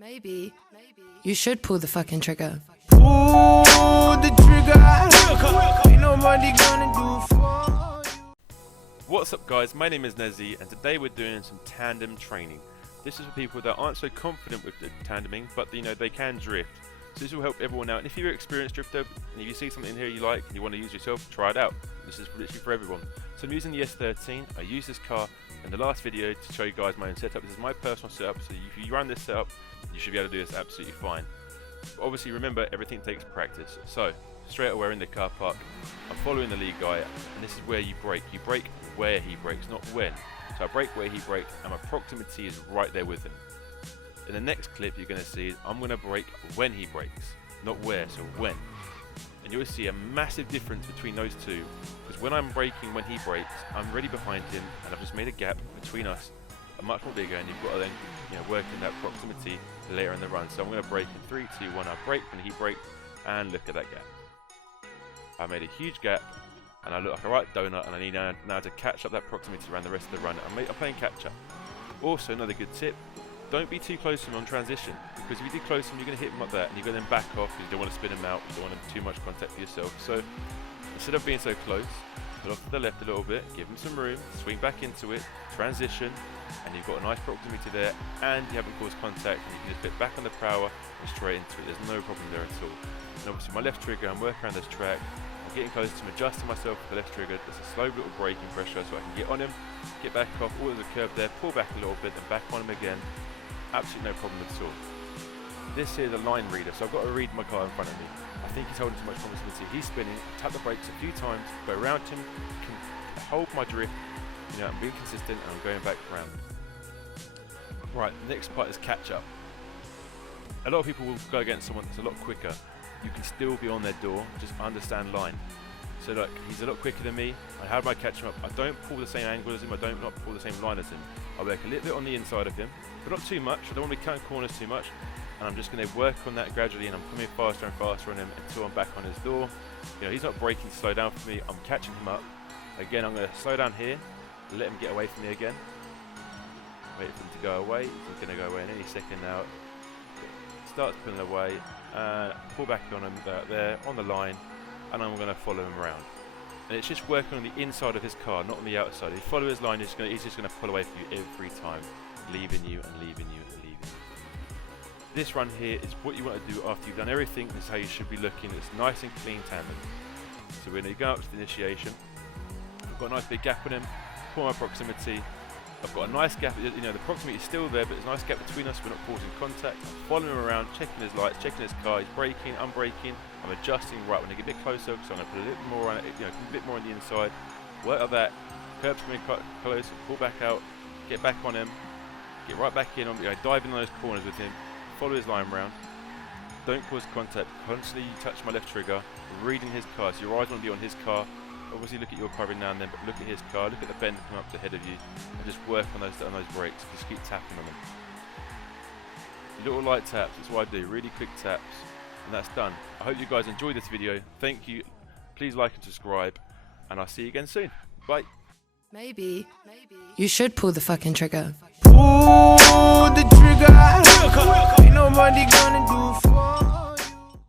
Maybe you should pull the fucking trigger. Pull the trigger. Ain't nobody gonna do for you. What's up guys, my name is NNEZZIE and today we're doing some tandem training. This is for people that aren't so confident with the tandeming, but they can drift. So this will help everyone out, and if you're an experienced drifter and if you see something in here you like and you want to use yourself, try it out. This is literally for everyone. So I'm using the S13. I used this car in the last video to show you guys my own setup. This is my personal setup, so if you run this setup you should be able to do this absolutely fine. But obviously remember, everything takes practice. So straight away we're in the car park, I'm following the lead guy, and this is where you brake. You brake where he brakes, not when. So I brake where he brakes and my proximity is right there with him. In the next clip you're going to see I'm going to brake when he brakes, not where, so when. And you'll see a massive difference between those two, because when I'm braking when he brakes, I'm already behind him and I've just made a gap between us, a much more bigger, and you've got to then work in that proximity later in the run. So I'm going to brake in 3, 2, 1, I brake when he brakes, and look at that gap. I made a huge gap and I look like a right donut, and I need now to catch up that proximity around the rest of the run. I'm playing catch up. Also, another good tip, don't be too close to him on transition, because if you do close to him you're going to hit him like that and you're going to then back off because you don't want to spin him out, you don't want too much contact for yourself. So instead of being so close, pull off to the left a little bit, give him some room, swing back into it, transition, and you've got a nice proximity there and you haven't caused contact, and you can just fit back on the power and straight into it. There's no problem there at all. And obviously my left trigger, I'm working around this track, I'm getting close to him, adjusting myself with the left trigger. There's a slow little braking pressure so I can get on him, get back off. Oh, there's a curve there, pull back a little bit and back on him again. Absolutely no problem at all. This here is a line reader, so I've got to read my car in front of me. I think he's holding too much proximity. He's spinning, tap the brakes a few times, go around him, can hold my drift, I'm being consistent and I'm going back around. Right, the next part is catch up. A lot of people will go against someone that's a lot quicker. You can still be on their door, just understand line. So look, he's a lot quicker than me. How do I catch him up? I don't pull the same angle as him, I don't not pull the same line as him. I work a little bit on the inside of him, but not too much. I don't want to be cutting corners too much. And I'm just going to work on that gradually, and I'm coming faster and faster on him until I'm back on his door. He's not braking to slow down for me, I'm catching him up. Again, I'm going to slow down here, let him get away from me again. Wait for him to go away. He's going to go away in any second now. Starts pulling away, and pull back on him there on the line, and I'm going to follow him around. And it's just working on the inside of his car, not on the outside. If you follow his line, he's just going to pull away from you every time, leaving you and leaving you and leaving you. This run here is what you want to do after you've done everything. This is how you should be looking. It's nice and clean tandem. So we're going to go up to the initiation. I've got a nice big gap on him, pull my proximity. I've got a nice gap, the proximity is still there, but there's a nice gap between us, we're not causing contact. I'm following him around, checking his lights, checking his car, he's braking, I'm braking, I'm adjusting right when I get a bit closer, so I'm going to put a little more on it, a bit more on the inside, work like that, curbs coming close, pull back out, get back on him, get right back in, dive in those corners with him, follow his line round, don't cause contact, constantly touch my left trigger, reading his car, so your eyes want to be on his car. Obviously look at your car every now and then, but look at his car, look at the bend coming up ahead of you, and just work on those brakes, just keep tapping on them. Little light taps, that's what I do, really quick taps, and that's done. I hope you guys enjoyed this video, thank you, please like and subscribe, and I'll see you again soon, bye. Maybe you should pull the fucking trigger. Pull the trigger. Ain't nobody gonna do for